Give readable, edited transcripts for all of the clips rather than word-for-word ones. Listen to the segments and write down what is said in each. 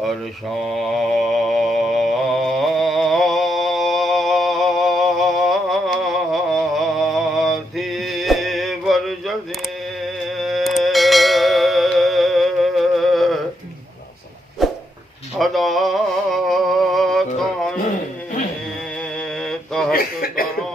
अरशां थी वरजदे अदा तानी तहत तरा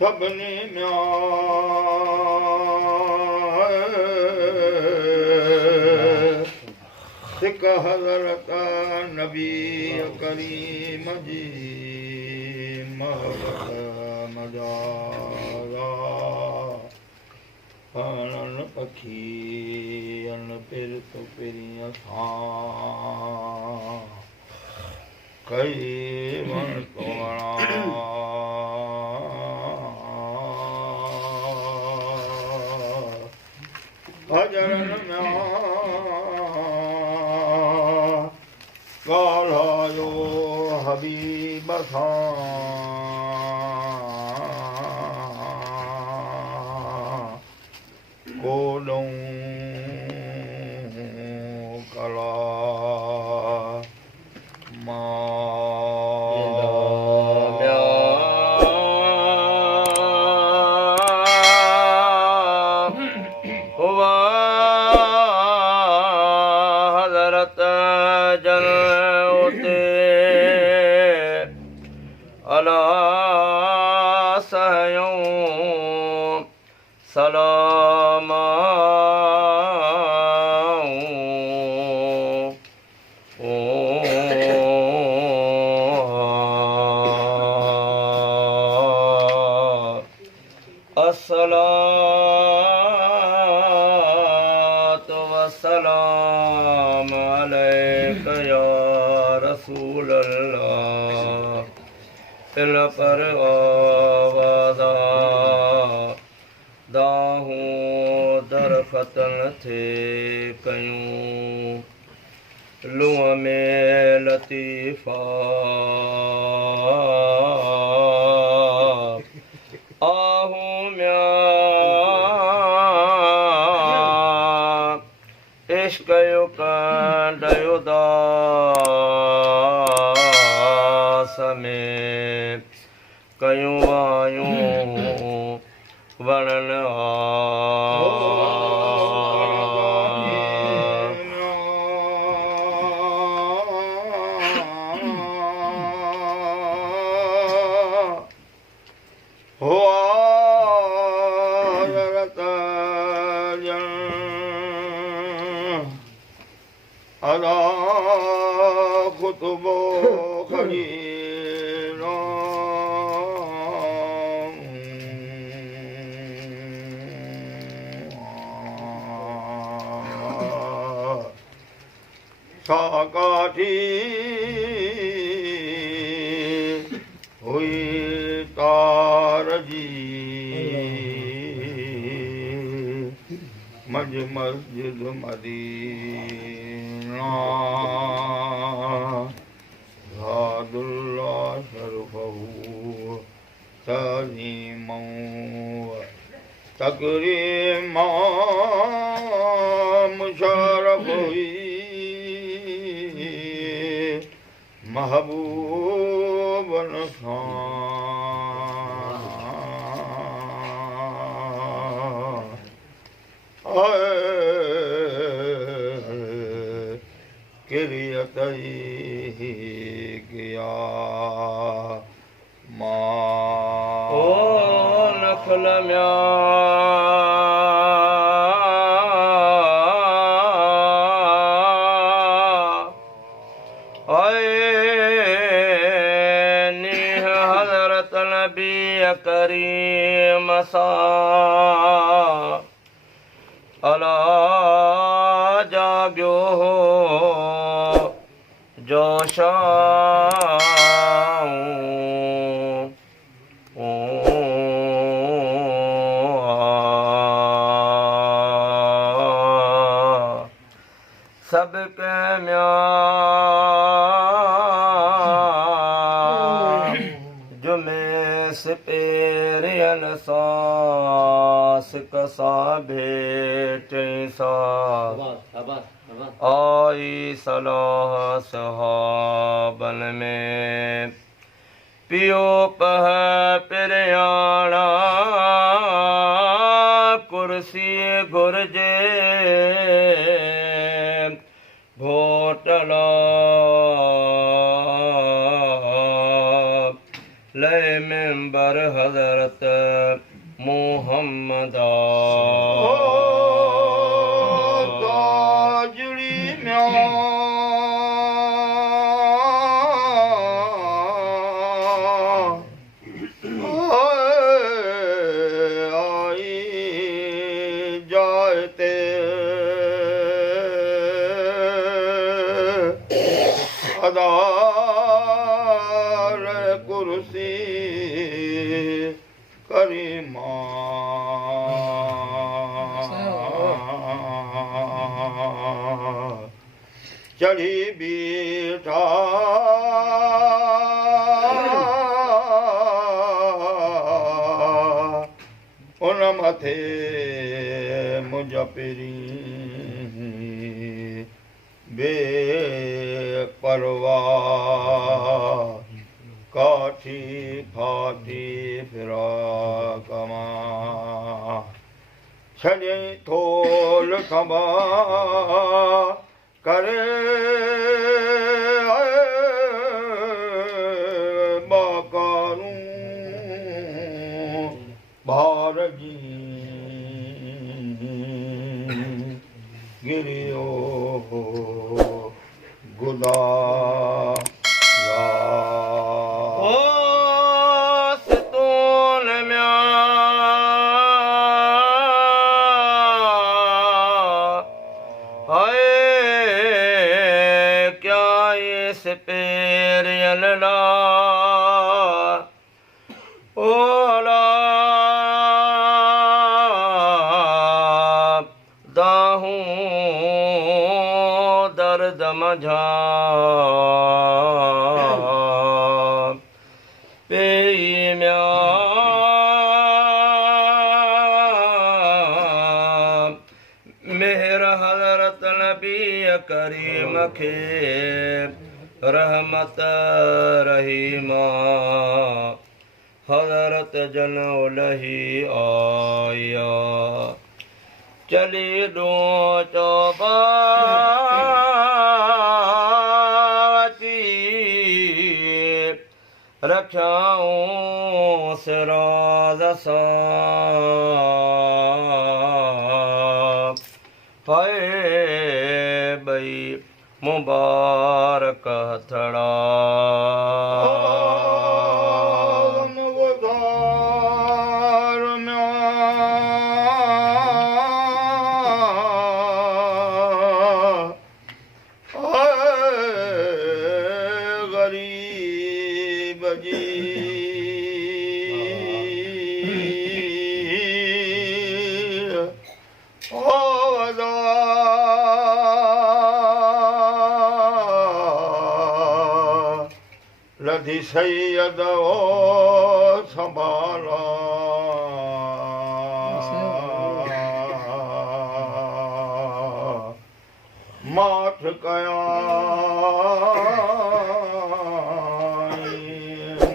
सबने सिक हज़रत नबी करीम जी मदाह पखी अन पिर तो पिरिया सां कई वण तो हजरन कालायो हबीब सां कोडों कला अस्सलाम अलैका या रसूल अल्लाह दिल पर आवाज़ा दाहूं दरख्त थे कयूं लूअ में लतीफ़ा आहूं म्या इश्क यो कंडयो दास में कयूं वायूं वणन अदा खुतबो खजी साकाठी हुई तारजी मज मस्जिद मदीना ज़ादुल्लाह शरफ़हू तज़ीमौ तकरीमा मुशर्रफ हुई महबूब किरियतई किया माँ ओ नखल म्या हज़रत नबी करीम सा अला जाग्यो हो जोशाऊं सबके म्या दास कसा भेटे सा आई सलाह सहाबन में पियो पह पिरयाणा कुर्सी गुरजे भोटला लय मेंबर हजरत मोहम्मद ताजड़ी म्यां आई जाते अदार कुर्सी करीमा चढ़ी बीठा उन मथे मुंज पेरी बेपरवाह काठी फाटी फिराकमा छॾे थोल खबा करे बाकारूं भार जी गिरियो गुदा मझा पेई मेहर हज़रत नबी करीम खे रहमत रहीमा हज़रत जनोलही आया चली दो चौबा रख्याऊं सिराज सा हाय बई मुबारक हथड़ा लधी सैयद संभाला माठ कया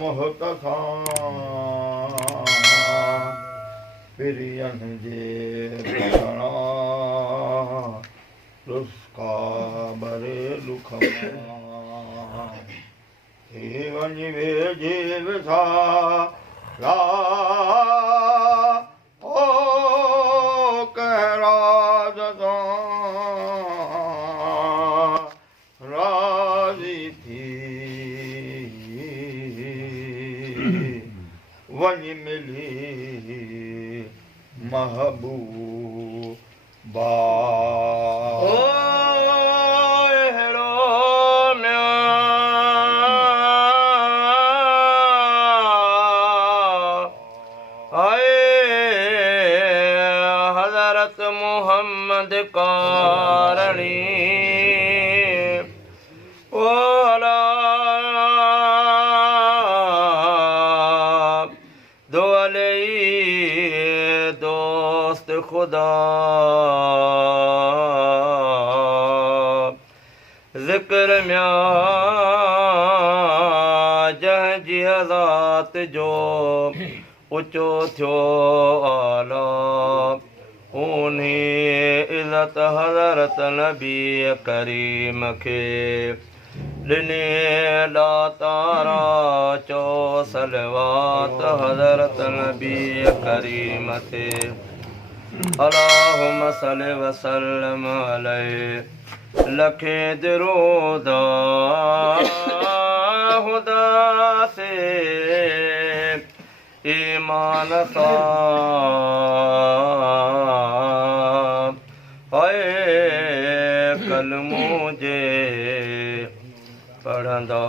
मोहत खां पिरियन जे बचणा रुस्का बरे लुखमा वञ वेझे विधा ला ओ कहरा राज़ी थी वञ मिली महबूबा मोहम्मद कारणी ओला दो अलई दो खुदा ज़िक्र म्या जंहिंजी ज़ात जो ऊंचो थियो आला उन्ही इज़त हज़रत नबी करीम खे ॾिनी ॾातारा चो सलवात हज़रत नबी करीम ते अल्लाहुम्मा सल्लि व सल्लिम अलैहि लखे दरूदा खुदा से ईमान सां हाय कलमो जे पढ़ंदा